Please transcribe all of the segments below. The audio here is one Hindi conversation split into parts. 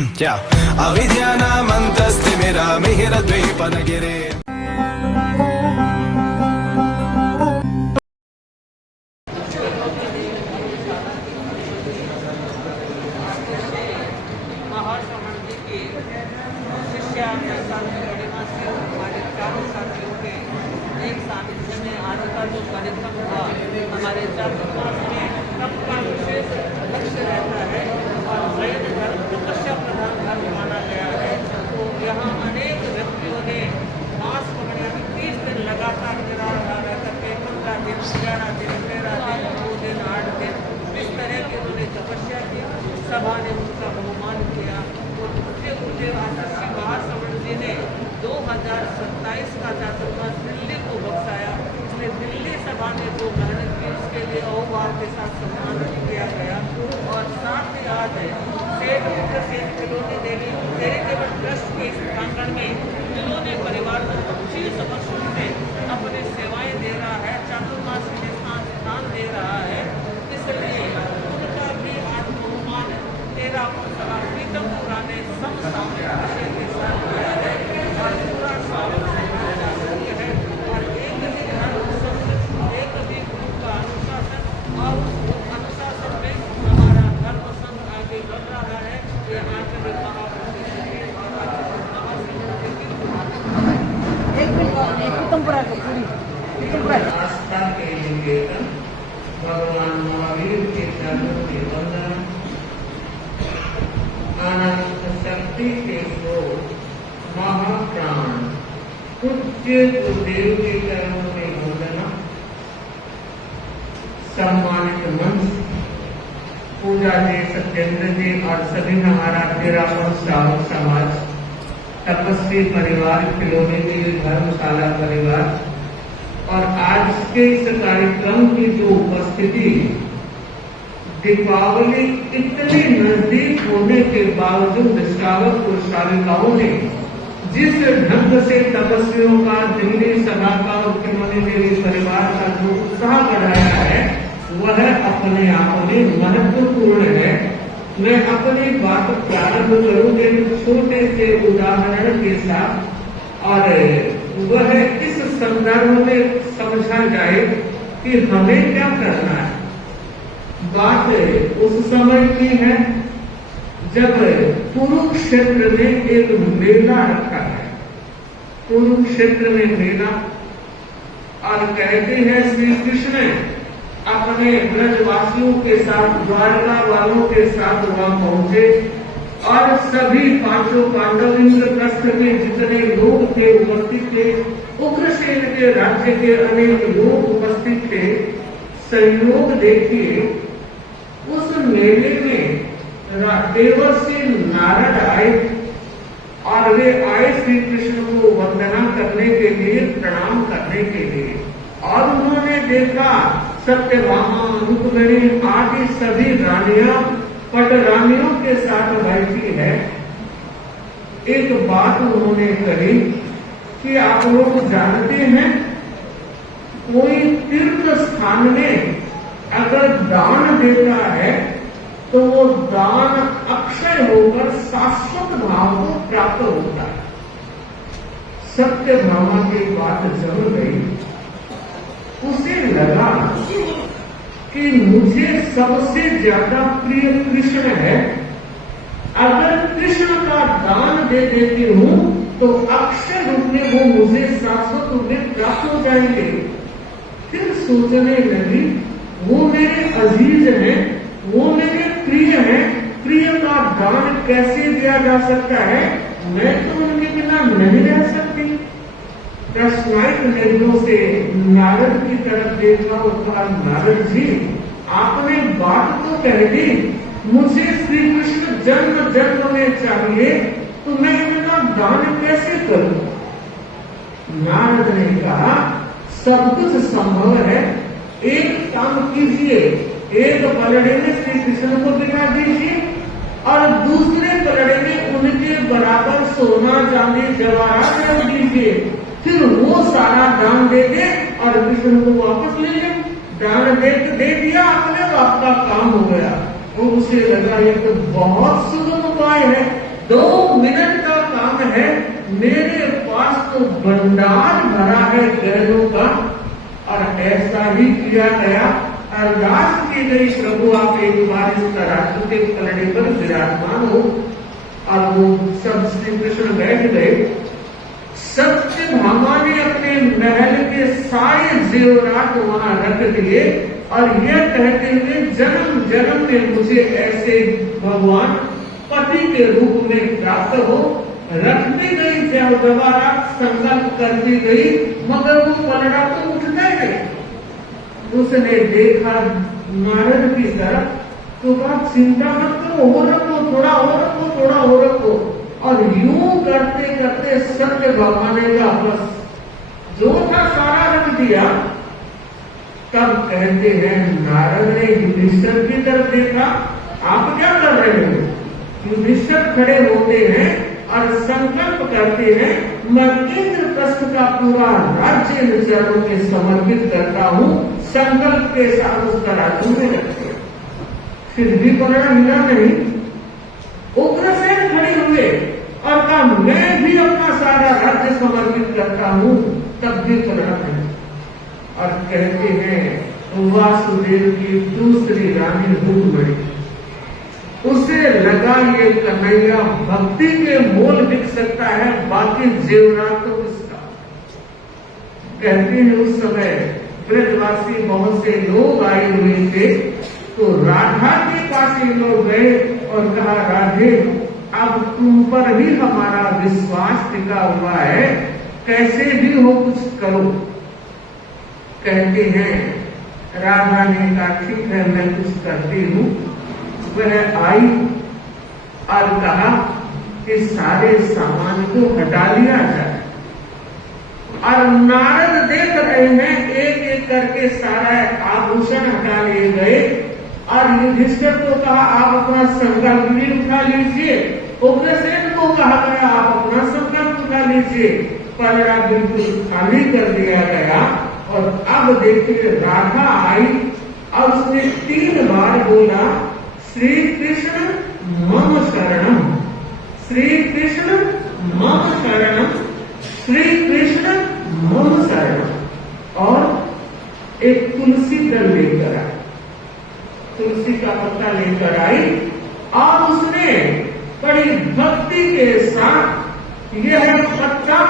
क्या अविद्यानामन्तस्तिमिरामिहिरद्वीपनगिरे हमारे चातुर्मास में तप का विशेष लक्ष्य रहता है और जैन धर्म तपस्या प्रधान धर्म माना गया है। तो यहाँ अनेक व्यक्तियों ने मास पकड़े 30 दिन लगातार निराहार रह करके 15 दिन 11 दिन 13 दिन 2 दिन 8 दिन इस तरह की उन्होंने तपस्या की। सभा ने उनका बहुमान किया और उठे उठे आदर्शी महाश्रवण जी ने 2027 का चातुर्मास दिल्ली को बख्शाया। इसलिए दिल्ली सभा ने जो मेहनत की उसके लिए अहोभाव के साथ सम्मान किया गया। और साथ ही आज सेठ कॉलोनी देवी चैरिटेबल ट्रस्ट के इस प्रांगण में जिन्होंने परिवार को 25 वर्षों से अपनी सेवाएं दे रहा है, चातुर्मास के स्थान दे रहा है, इसलिए उनका भी आज बहुमान 13 प्रीतम पुराने समसामयिक विषय के साथ किया है और पूरा स्वागत है। और एक भी धर्म एक भी गुरु का अनुशासन और उस अनुशासन में हमारा धर्म संघ आगे बढ़ रहा है। ये आगे भी आस्था के निकेतन भगवान महावीर के चरणों के वंदन, अनंत शक्ति के स्रोत महाप्राण पूज्य गुरुदेव के चरणों में वंदना। सम्मानित मंच पूजा जी, सत्येंद्र जी और सभी आराध्य रावण श्रावक समाज, तपस्वी परिवार, किलोमीटर धर्मशाला परिवार और आज के इस कार्यक्रम की जो उपस्थिति, दीपावली इतनी नजदीक होने के बावजूद श्रावक और श्राविकाओं ने जिस ढंग से तपस्वियों का, दिल्ली सभा का और किलोनी देवी परिवार का जो उत्साह बढ़ाया है वह अपने आप में महत्वपूर्ण है। मैं अपनी बात प्रारंभ करूंगा एक छोटे से उदाहरण के साथ और वह इस संदर्भ में समझा जाए कि हमें क्या करना है। बात उस समय की है जब कुरुक्षेत्र में एक मेला रखा है। कुरुक्षेत्र में मेला और कहते हैं श्री कृष्ण अपने ब्रजवासियों के साथ, द्वारका वालों के साथ वहां पहुंचे और सभी पांचों पांडव इंद्रप्रस्थ के जितने लोग थे उपस्थित थे, उग्रसेन के राज्य के अनेक लोग उपस्थित थे। संयोग देखिए उस मेले में देवर्षि नारद आए और वे आए श्री कृष्ण को वंदना करने के लिए, प्रणाम करने के लिए। और उन्होंने देखा सत्यभामा, रुक्मिणी आदि सभी रानियां पटरानियों के साथ बैठी है। एक बात उन्होंने कही कि आप लोग जानते हैं कोई तीर्थ स्थान में अगर दान देता है तो वो दान अक्षय होकर शाश्वत भाव को प्राप्त होता है। सत्यभामा की बात जम गई। उसे लगा कि मुझे सबसे ज्यादा प्रिय कृष्ण है, अगर कृष्ण का दान दे देती हूँ तो अक्षय रूप में वो मुझे शाश्वत रूप में प्राप्त हो जाएंगे। फिर सोचने लगी वो मेरे अजीज हैं, वो मेरे प्रिय हैं, प्रिय का दान कैसे दिया जा सकता है, मैं तो उनके बिना नहीं रह सकती। प्रश्नायिक नेत्रों से नारद की तरफ देखा और कहा, नारद जी आपने बात तो कह दी, मुझे श्री कृष्ण जन्म जन्म में चाहिए तो मैं इनका दान कैसे करूं। नारद ने कहा सब कुछ संभव है, एक काम कीजिए, एक पलड़े में श्री कृष्ण को बिठा दीजिए और दूसरे पलड़े में उनके बराबर सोना चांदी जवाहरात रख दीजिए, फिर वो सारा दान दे दे और कृष्ण को वापस ले ले। दान दे दिया आपने तो आपका काम हो गया। वो उसे लगा ये तो बहुत सुगम उपाय है, 2 मिनट का काम है, मेरे पास तो भंडार भरा है गहनों का। और ऐसा ही किया गया, अरदास की गई, प्रभु आप एक बार इस तराजू के पलड़े पर विराजमान हो। और वो सब श्री कृष्ण बैठ गए। सत्यभामा ने अपने महल के सारे जेवरात वहां रख दिए और यह कहते हुए जन्म जन्म में मुझे ऐसे भगवान पति के रूप में प्राप्त हो। रखती गई, जब दोबारा संकल्प करती गई, मगर वो पलड़ा तो उठता ही नहीं। उसने देखा नारद की तरफ तो कहा चिंता मत करो, हो रखो, थोड़ा हो रखो, थोड़ा हो रखो। और यूं करते करते सत्यभामा ने का बस जो था सारा रख दिया। तब कहते हैं नारद ने युधिष्ठिर की तरफ देखा, आप क्या कर रहे हो? युधिष्ठिर खड़े होते हैं और संकल्प करते हैं, मैं इंद्रप्रस्थ का पूरा राज्य इन चरणों के समर्पित करता हूँ। संकल्प के साथ उस तराजू में रखते हैं। फिर भी पलड़ा मिला नहीं। उग्रसेन खड़े हुए और कहा मैं भी अपना सारा राज्य समर्पित करता हूँ, तब भी पलड़ा नहीं। और कहते हैं वासुदेव की दूसरी रानी रुक्मिणी, उसे लगा ये कन्हैया भक्ति के मोल बिक सकता है, बाकी जेवरात तो किसका। कहते हैं उस समय ब्रजवासी बहुत से लोग आए हुए थे, तो राधा के पास ये लोग गए और कहा राधे अब तुम पर ही हमारा विश्वास टिका हुआ है, कैसे भी हो कुछ करो। कहते हैं राधा ने कहा ठीक है मैं कुछ करती हूँ। वह आई और कहा कि सारे सामान को हटा लिया जाए। और नारद देख रहे हैं एक एक करके सारा आभूषण हटा लिए गए। और युधिष्ठिर को कहा आप अपना संकल्प भी उठा लीजिए। उग्रसेन को कहा गया आप अपना संकल्प उठा लीजिए। पलड़ा बिल्कुल खाली कर दिया गया। और अब देखिए राधा आई और उसने 3 बार बोला श्री कृष्ण मम शरणम, श्री कृष्ण मम शरणम, श्री कृष्ण मम शरणम। और एक तुलसी दल लेकर आई, तुलसी का पत्ता लेकर आई और उसने बड़ी भक्ति के साथ, यह पत्ता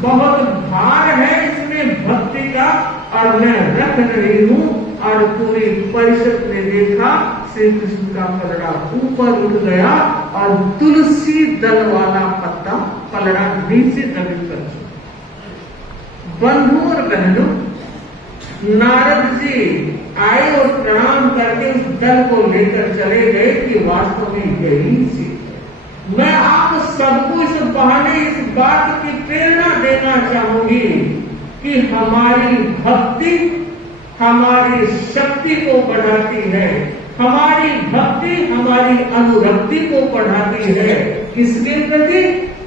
बहुत भार है इसमें भक्ति का और मैं रख रही हूँ। और पूरी परिषद ने देखा श्री कृष्ण का पलड़ा ऊपर उठ गया और तुलसी दल वाला पत्ता पलड़ा नीचे दबित कर चुका। बंधु और बहनों, नारद जी आए और प्रणाम करके उस दल को लेकर चले गए कि वास्तव में यही चीज। मैं आप सबको इस बहाने इस बात की प्रेरणा देना चाहूंगी कि हमारी भक्ति हमारी शक्ति को बढ़ाती है, हमारी भक्ति हमारी अनुरक्ति को बढ़ाती है। इसके प्रति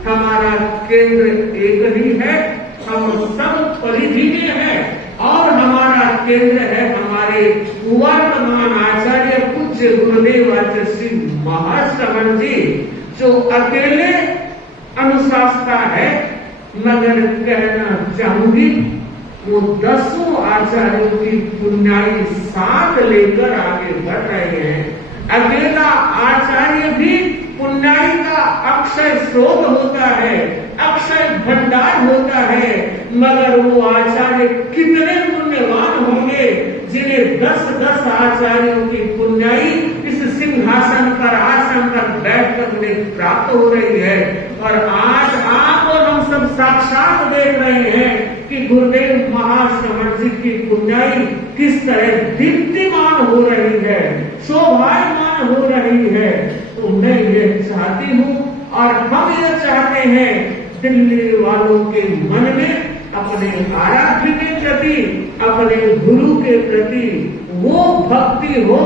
हमारा केंद्र एक ही है, हम सब परिधि में है और हमारा केंद्र है हमारे वर्तमान आचार्य पूज्य गुरुदेव आचार्य श्री महाश्रवण जी, जो अकेले अनुशासता है। मगर कहना चाहूंगी वो 10 आचार्यों की पुण्याई साथ लेकर आगे बढ़ रहे हैं। अकेला आचार्य भी पुण्याई का अक्षय स्रोत होता है, अक्षय भंडार होता है। मगर वो आचार्य कितने पुण्यवान होंगे जिन्हें 10-10 आचार्यों की पुण्याई इस सिंहासन पर आसन पर बैठकर उन्हें प्राप्त हो रही है। और आज आप और हम सब साक्षात देख रहे हैं कि गुरुदेव महाश्रवण जी की पुण्याई किस तरह दीप्तिमान हो रही है, शोभायमान हो रही है। तो मैं ये चाहती हूँ और हम ये चाहते हैं दिल्ली वालों के मन में अपने आराध्य के प्रति, अपने गुरु के प्रति वो भक्ति हो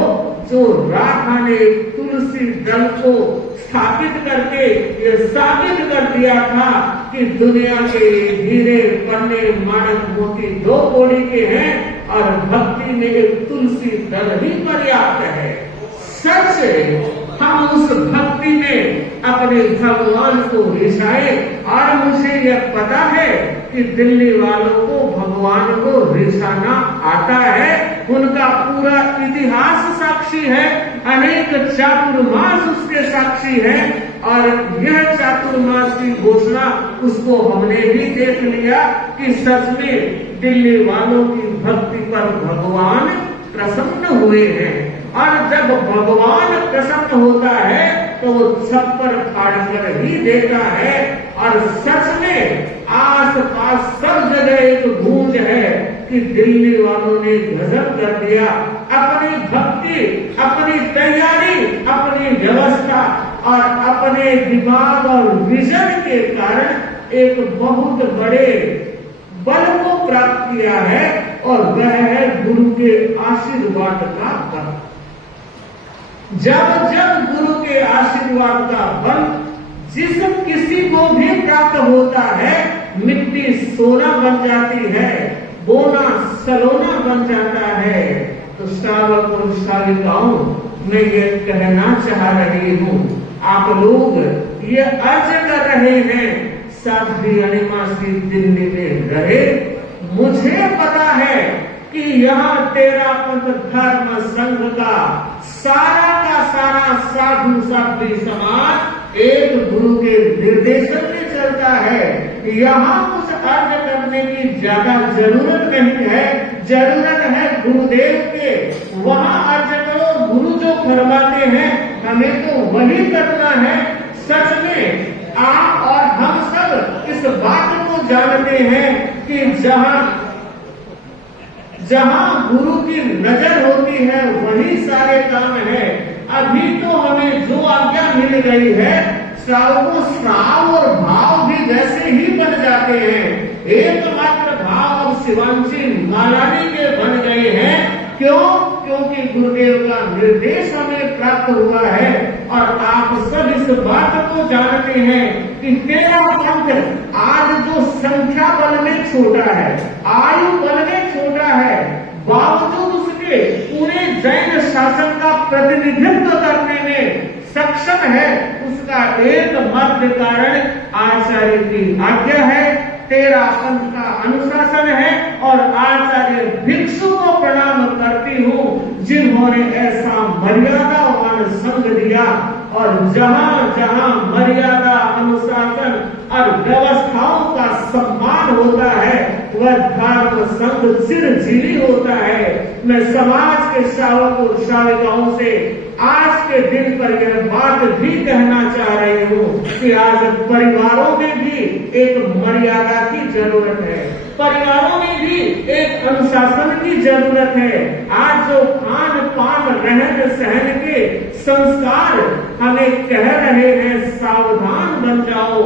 जो राधा ने तुलसी दल को स्थापित करके ये साबित कर दिया था कि दुनिया के हीरे पन्ने माणक मोती 2 कौड़ी के हैं और भक्ति में एक तुलसी दल ही पर्याप्त है। सच हम उस भक्ति में अपने भगवान को रिसाए। और मुझे यह पता है कि दिल्ली वालों को भगवान को रिसाना आता है, उनका पूरा इतिहास साक्षी है, अनेक चातुर्मास उसके साक्षी है। और यह चातुर्मास की घोषणा उसको हमने भी देख लिया कि सच में दिल्ली वालों की भक्ति पर भगवान प्रसन्न हुए हैं। और जब भगवान प्रसन्न होता है तो वो छप्पर फाड़ कर ही देता है। और सच में आस पास सब जगह एक गूंज है कि दिल्ली वालों ने गजब कर दिया। अपनी भक्ति, अपनी तैयारी, अपनी व्यवस्था और अपने दिमाग और विजन के कारण एक बहुत बड़े बल को प्राप्त किया है, और वह है गुरु के आशीर्वाद का बल। जब जब गुरु के आशीर्वाद का बल जिस किसी को भी प्राप्त होता है, मिट्टी सोना बन जाती है, बोना सलोना बन जाता है। तो श्रावक और श्राविकाओं, मैं ये कहना चाह रही हूँ, आप लोग ये अर्ज कर रहे हैं साध्वी अनिमा श्री दिल्ली में रहे। मुझे पता है कि यहाँ तेरापंथ धर्म संघ का सारा साधु साध्वी समाज एक गुरु के निर्देशन में चलता है। यहाँ कुछ अर्ज करने की ज्यादा जरूरत नहीं है, जरूरत है गुरुदेव के। वहाँ अर्ज करो, गुरु जो फरमाते हैं हमें तो वही करना है। सच में आप और हम सब इस बात को जानते हैं कि जहाँ गुरु की नजर होती है वही सारे काम है। अभी तो हमें जो आज्ञा मिल गई है, श्रावकों श्राव और भाव भी वैसे ही बन जाते हैं। एकमात्र भाव और शिवांशी मालानी के बन गए हैं। क्यों? क्योंकि गुरुदेव का निर्देश हमें प्राप्त हुआ है। और आप सब इस बात को जानते हैं कि तेरा पंथ आज जो संख्या बल में छोटा है, आयु बल में छोटा है, बावजूद उसके पूरे जैन शासन का प्रतिनिधित्व करने में सक्षम है, उसका एकमात्र कारण आचार्य की आज्ञा है, तेरा पंथ का अनुशासन है। और आचार्य भिक्षु को प्रणाम करती हूँ जिन्होंने ऐसा मर्यादावान संग दिया। और जहाँ जहाँ मर्यादा, अनुशासन और व्यवस्थाओं का सम्मान होता है, वह धर्म संघ चिरजीवी होता है। मैं समाज के श्रावक और श्राविकाओं से आज के दिन पर यह बात भी कहना चाह रही हूँ कि आज परिवारों में भी एक मर्यादा की जरूरत है, परिवारों में भी एक अनुशासन की जरूरत है। आज जो खान पान रहन सहन के संस्कार हमें कह रहे हैं सावधान बन जाओ,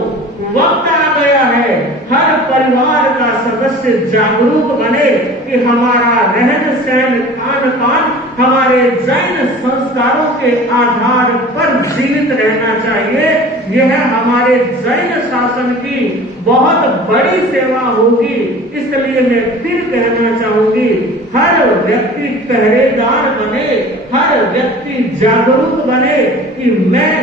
वक्त आ गया है हर परिवार का सदस्य जागरूक बने कि हमारा रहन सहन खान पान हमारे जैन संस्कारों के आधार पर जीवित रहना चाहिए। यह हमारे जैन शासन की बहुत बड़ी सेवा होगी। इसलिए मैं फिर कहना चाहूंगी, हर व्यक्ति पहरेदार बने, हर व्यक्ति जागरूक बने कि मैं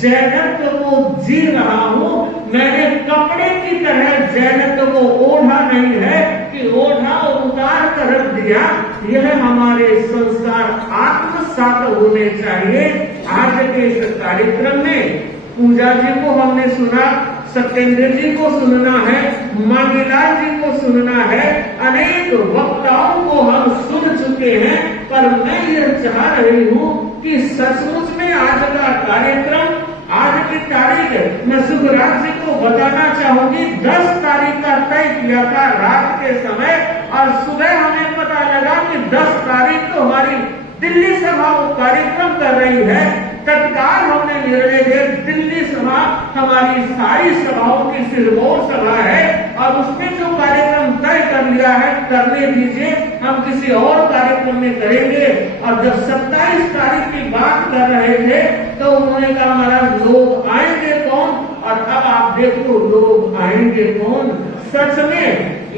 जैनत्व को जी रहा हूँ। मैंने कपड़े की तरह जैनत्व को ओढ़ा नहीं है कि ओढ़ा और उतार कर रख दिया। यह हमारे संस्कार आत्मसात होने चाहिए। आज के इस कार्यक्रम में पूजा जी को हमने सुना, सत्येंद्र जी को सुनना है, मांगीलाल जी को सुनना है, अनेक वक्ताओं को हम सुन चुके हैं। पर मैं यह चाह रही हूँ कि सचमुच में आज का कार्यक्रम, आज की तारीख मैं सुखराज जी को बताना चाहूंगी, 10 तारीख का तय किया था रात के समय, और सुबह हमें पता लगा कि 10 तारीख को हमारी दिल्ली सभा वो कार्यक्रम कर रही है। तत्काल हमने निर्णय लिया, दिल्ली सभा हमारी सारी सभाओं की सिरमौर सभा है और उसमें जो कार्यक्रम तय कर लिया है करने दीजिए, हम किसी और कार्यक्रम में करेंगे। और जब 27 तारीख की बात कर रहे थे तो उन्होंने कहा हमारा लोग आएंगे कौन, और अब आप देखो लोग आएंगे कौन। सच में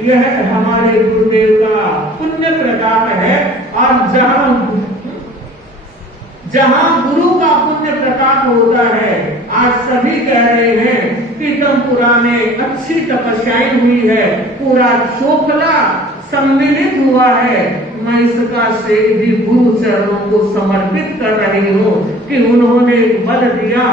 यह हमारे गुरुदेव का पुण्य प्रताप है। और जहाँ गुरु का का पुण्य प्रताप होता है। आज सभी कह रहे हैं पीतमपुरा में अच्छी तपस्याएं हुई है, पूरा चोखला सम्मिलित हुआ है। मैं इसका श्रेय भी गुरु चरणों को समर्पित कर रही हूँ कि उन्होंने बल दिया,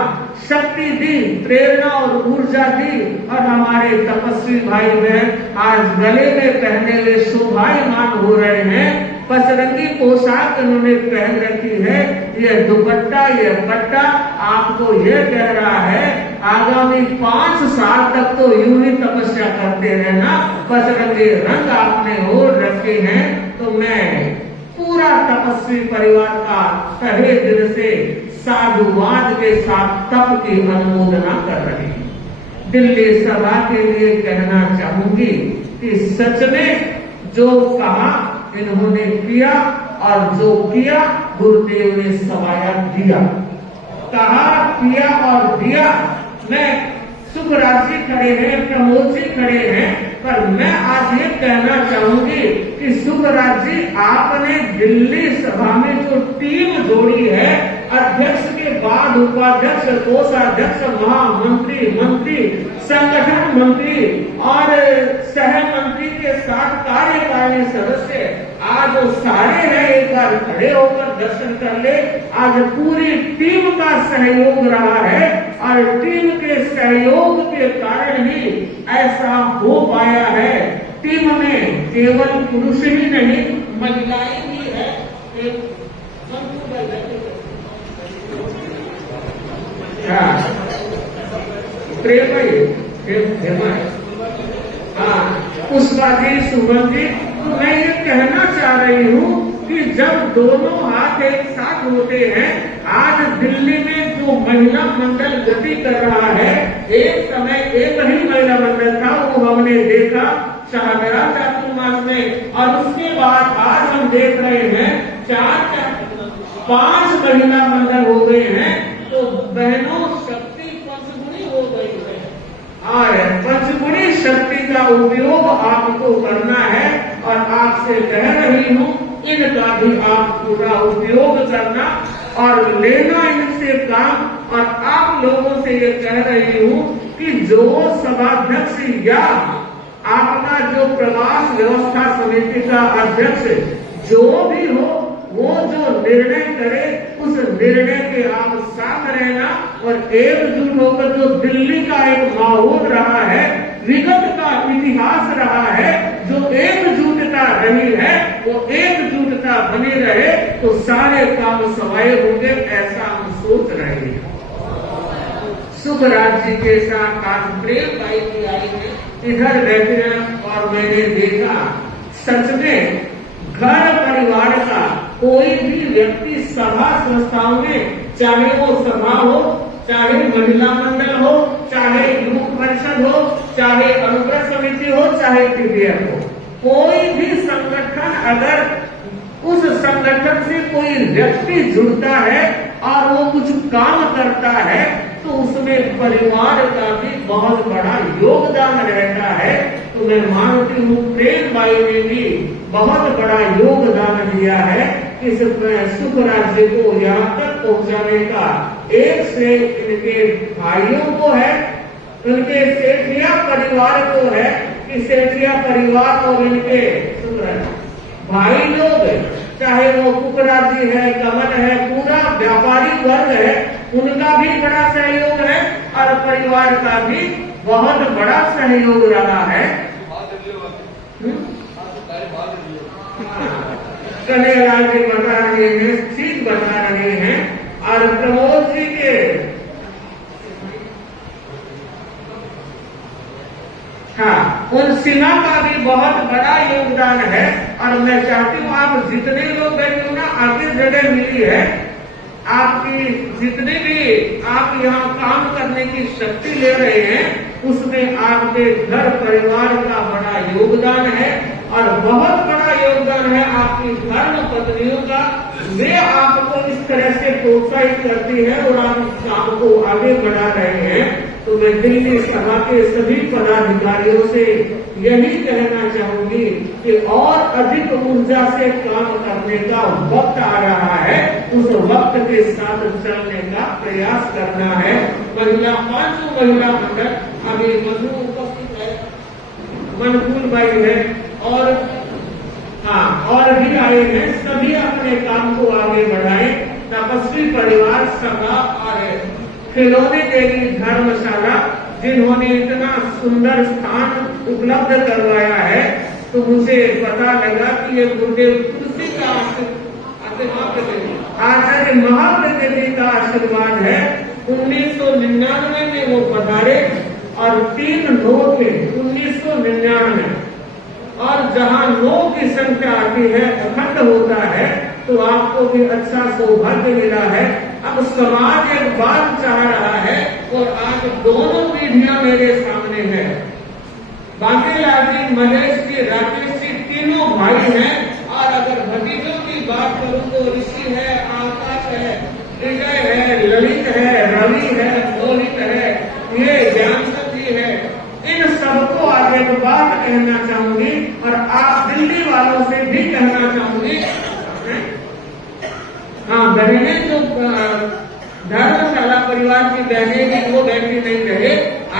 शक्ति दी, प्रेरणा और ऊर्जा दी, और हमारे तपस्वी भाई बहन आज गले में पहने हुए शोभायमान हो रहे हैं। पसरंगी पोशाक उन्होंने पहन रखी है, यह दुपट्टा, यह पट्टा आपको यह कह रहा है आगामी 5 साल तक तो यूं ही तपस्या करते रहना। पसरंगी रंग आपने ओढ़ रखे हैं, तो मैं पूरा तपस्वी परिवार का तहे दिल से साधुवाद के साथ तप की अनुमोदना कर रही हूँ। दिल्ली सभा के लिए कहना चाहूंगी कि सच में जो कहा इन्होंने किया, और जो किया गुरुदेव ने सवाया दिया। कहा, किया और दिया। मैं सुखराज जी खड़े हैं, प्रमोद जी खड़े हैं, पर मैं आज ये कहना चाहूंगी कि सुखराज जी आपने दिल्ली सभा में जो टीम जोड़ी है, अध्यक्ष के बाद उपाध्यक्ष, कोषाध्यक्ष, महामंत्री, मंत्री, संगठन मंत्री और सह मंत्री के साथ कार्यकारिणी सदस्य, आज वो सारे हैं, एक बार खड़े होकर दर्शन कर ले। आज पूरी टीम का सहयोग रहा है, और टीम के सहयोग के कारण ही ऐसा हो पाया है। टीम में केवल पुरुष ही नहीं, महिलाएं भी है। पुष्पा जी, सुमन जी, तो मैं ये कहना चाह रही हूँ कि जब दोनों हाथ एक साथ होते हैं, आज दिल्ली में जो महिला मंडल गति कर रहा है, एक समय एक ही महिला मंडल था, वो हमने देखा शाहजरा चातुर्मास में, और उसके बाद आज हम देख रहे हैं 5 महिला मंडल हो गए हैं। तो बहनों, शक्ति पंचगुणी हो गई है, और पंचगुणी शक्ति का उपयोग आपको करना है, और आपसे कह रही हूँ इनका भी आप पूरा उपयोग करना और लेना इनसे काम। और आप लोगों से ये कह रही हूँ कि जो सभाध्यक्ष या आपका जो प्रवास व्यवस्था समिति का अध्यक्ष जो भी हो, वो जो निर्णय करे उस निर्णय के आप साथ रहना, और एकजुट होकर जो दिल्ली का एक माहौल रहा है, विगत का इतिहास रहा है, जो एकजुटता रही है, वो एकजुटता बनी रहे, तो सारे काम सवाए होंगे, ऐसा हम सोच रहे हैं। सुखराज जी के साथ आज प्रेम भाई भी आई है, इधर बैठे हैं, और मैंने देखा सच में घर परिवार का कोई भी व्यक्ति सभा संस्थाओं में, चाहे वो सभा हो, चाहे महिला मंडल हो, चाहे युवक परिषद हो, चाहे अनुग्रह समिति हो, चाहे टीडीएफ हो, कोई भी संगठन अगर उस संगठन से कोई व्यक्ति जुड़ता है और वो कुछ काम करता है, तो उसमें परिवार का भी बहुत बड़ा योगदान रहता है। तो मैं मानती हूँ प्रेम भाई ने भी बहुत बड़ा योगदान दिया है इस सुखराज जी को यहाँ तक पहुँचाने का। एक से इनके भाइयों को है, उनके सेठिया परिवार को है कि सेठिया परिवार और इनके सुखराज भाई लोग, चाहे वो कुकराज जी है, कमल है, पूरा व्यापारी वर्ग है, उनका भी बड़ा सहयोग है, और परिवार का भी बहुत बड़ा सहयोग रहा है। कन्हैयालाल जी बता रहे हैं, ठीक बता रहे हैं, और प्रमोद जी के उन सिन्हा का भी बहुत बड़ा योगदान है। और मैं चाहती हूँ आप जितने लोग बैठे हो ना, आपकी जगह मिली है, आपकी जितने भी आप यहाँ काम करने की शक्ति ले रहे हैं, उसमें आपके घर परिवार का बड़ा योगदान है, और बहुत बड़ा योगदान है आपकी धर्म पत्नियों का। वे आपको इस तरह से प्रोत्साहित करती है और आप इस काम को आगे बढ़ा रहे हैं। तो मैं दिल्ली सभा के सभी पदाधिकारियों से यही कहना चाहूंगी कि और अधिक ऊर्जा से काम करने का वक्त आ रहा है, उस वक्त के साथ चलने का प्रयास करना है। पांचों महिला मंडल अभी मधु उपस्थित है, मनफूल भाई है और और भी आए हैं। सभी अपने काम को आगे बढ़ाएं। तपस्वी परिवार सभा और खिलौने देवी धर्मशाला जिन्होंने इतना सुंदर स्थान उपलब्ध करवाया है, तो मुझे पता लगा कि ये गुरुदेव तुलसी का आचार्य महाप्रकृति का आशीर्वाद है। 1999 में वो पधारे और 3/9 के 1999 और जहाँ 9 की संख्या आती है, अखंड होता है, तो आपको भी अच्छा सौभाग्य मिला है। अब समाज एक बात चाह रहा है और आज दोनों पीढ़ियां मेरे सामने है। बांकीलाल जी, महेश जी, राकेश जी तीनों भाई हैं। और अगर भतीजों की बात करूं तो ऋषि है, आकाश है, विजय है, ललित है, रवि है, मोहित है, ये ज्ञानचंद जी है। इन सबको आज एक बात कहना चाहूंगी और आप दिल्ली वालों से भी कहना चाहूंगी। हाँ, बहनें जो धर्मशाला परिवार की बहनें भी वो बैठी नहीं रहे,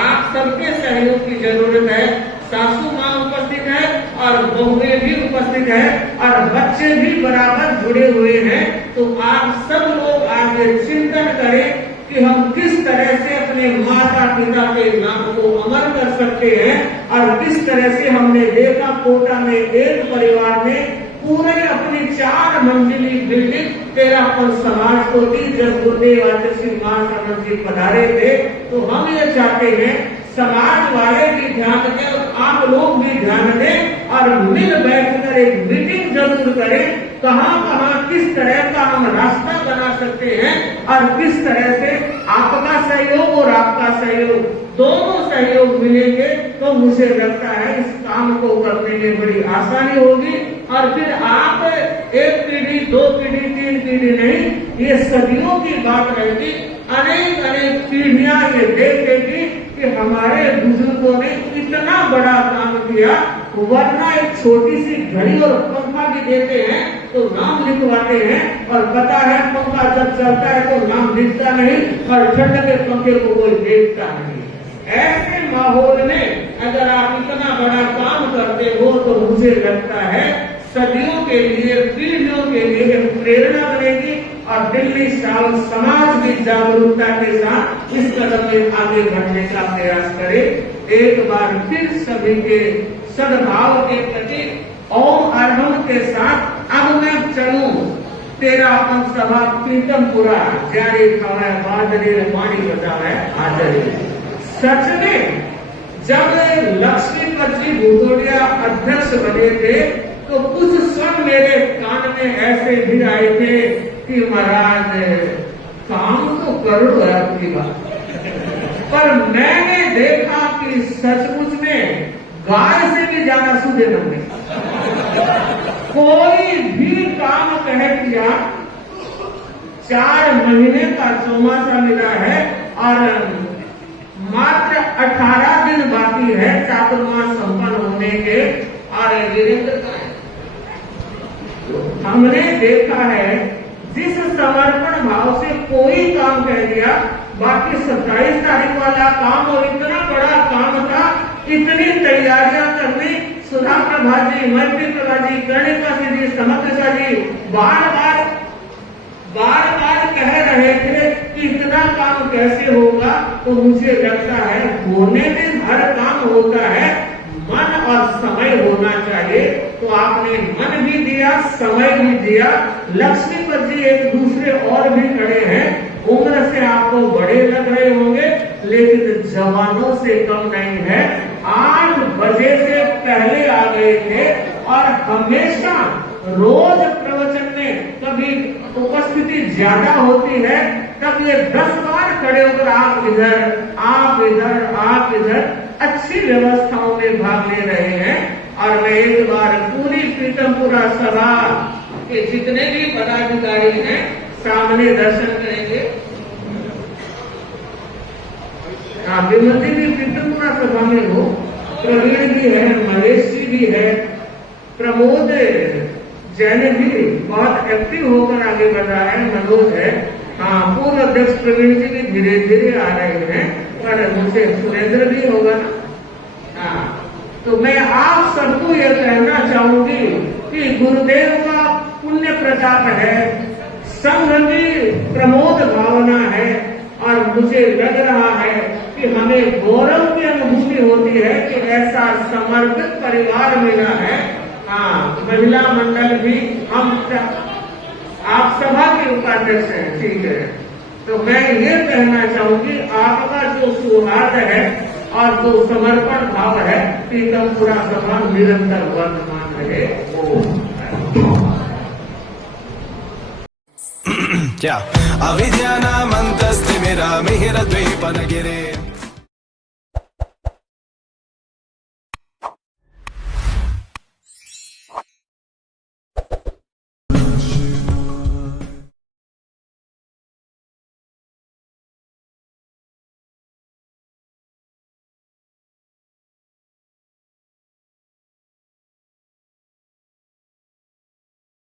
आप सबके सहयोग की जरूरत है। सासू माँ उपस्थित है और बहुएं भी उपस्थित है और बच्चे भी बराबर जुड़े हुए हैं। तो आप सब लोग आगे चिंतन करें कि हम किस तरह से अपने माता पिता के नाम को अमर कर सकते हैं और किस तरह से हमने देखा कोटा में एक परिवार ने पूरे अपनी 4 मंजिली बिल्डिंग 13 समाज को दी। जब गुरुदेव आचार्य श्री महासमन जी पधारे थे, तो हम ये चाहते हैं समाज वाले भी ध्यान दें और आप लोग भी ध्यान दें और मिल बैठकर एक मीटिंग जरूर करें। कहाँ किस तरह का हम रास्ता बना सकते हैं और किस तरह से आपका सहयोग और आपका सहयोग दोनों सहयोग मिलेंगे, तो मुझे लगता है इस काम को करने में बड़ी आसानी होगी। और फिर आप 1 पीढ़ी, 2 पीढ़ी, 3 पीढ़ी नहीं, ये सदियों की बात रहेगी। अनेक पीढ़ियां ये देखेगी कि हमारे बुजुर्गों ने इतना बड़ा काम किया। वरना एक छोटी सी घड़ी और पंखा भी देते हैं तो नाम लिखवाते हैं और पता है पंखा जब चलता है तो नाम दिखता नहीं और ठंड के पंखे को कोई देखता नहीं। ऐसे माहौल में अगर आप इतना बड़ा काम करते हो तो मुझे लगता है सदियों के लिए, पीढ़ियों के लिए प्रेरणा बनेगी और दिल्ली समाज भी जागरूकता के साथ इस कदम में आगे बढ़ने का प्रयास करे। एक बार फिर सभी के सद्भाव के प्रति ओम अर्हम के साथ अब मैं चलूं 13 सभा प्रीतमपुरा जारी खावे बादरे पानी बचावे हाजरी। सच में जब लक्ष्मीपत जी भूतोड़िया अध्यक्ष बने थे तो कुछ स्वर मेरे कान में ऐसे भी आए थे कि महाराज काम तो करो आपकी बात, पर मैंने देखा कि सचमुच में गाय से भी ज्यादा सुधे बने। कोई भी काम कह दिया, 4 महीने का चौमासा मिला है और मात्र 18 दिन बाकी है चातुर्मास संपन्न होने के। और वीरेंद्र हमने देखा है जिस समर्पण भाव से कोई काम कह दिया, बाकी 27 तारीख वाला काम और इतना बड़ा काम था, इतनी तैयारियां करनी। सुधा प्रभा जी, मैत्री प्रभा जी, कर्णिका जी, समग्र जी बार कह रहे थे कि इतना काम कैसे होगा। तो मुझे लगता है होने में हर काम होता है, मन और समय होना चाहिए। तो आपने मन भी दिया, समय भी दिया। लक्ष्मीपत जी एक दूसरे और भी खड़े हैं, उम्र से आपको बड़े लग रहे होंगे लेकिन जवानों से कम नहीं है। 8 बजे से पहले आ गए थे और हमेशा रोज प्रवचन में कभी उपस्थिति ज्यादा होती है तब ये 10 बार खड़े होकर आप इधर, आप इधर, आप इधर अच्छी व्यवस्थाओं में भाग ले रहे हैं। और मैं एक बार पूरी प्रीतमपुरा सभा के जितने भी पदाधिकारी हैं सामने दर्शन करेंगे। हाँ, विमति भी कीर्तनपुरा सभा में हो, प्रवीण भी है, महेश जी भी है, प्रमोद जैन भी बहुत एक्टिव होकर आगे बढ़ रहा है, मनोज है। हाँ, पूर्व अध्यक्ष प्रवीण जी भी धीरे धीरे आ रहे हैं, पर मुझे सुरेंद्र भी होगा ना। हाँ, तो मैं आप सबको यह कहना चाहूंगी कि गुरुदेव का पुण्य प्रताप है, संघ की प्रमोद भावना है, और मुझे लग रहा है कि हमें गौरव की अनुभूति होती है कि ऐसा समर्पित परिवार मिला है। हाँ, महिला मंडल भी, हम आप सभा के उपाध्यक्ष हैं, ठीक है। तो मैं ये कहना चाहूंगी आपका जो सौहार्द है और जो समर्पण भाव है, कीर्तनपुरा सभा निरंतर वर्तमान रहे। क्या अविद्यानामन्तस्तिमिरमिहिरद्वीपनगिरे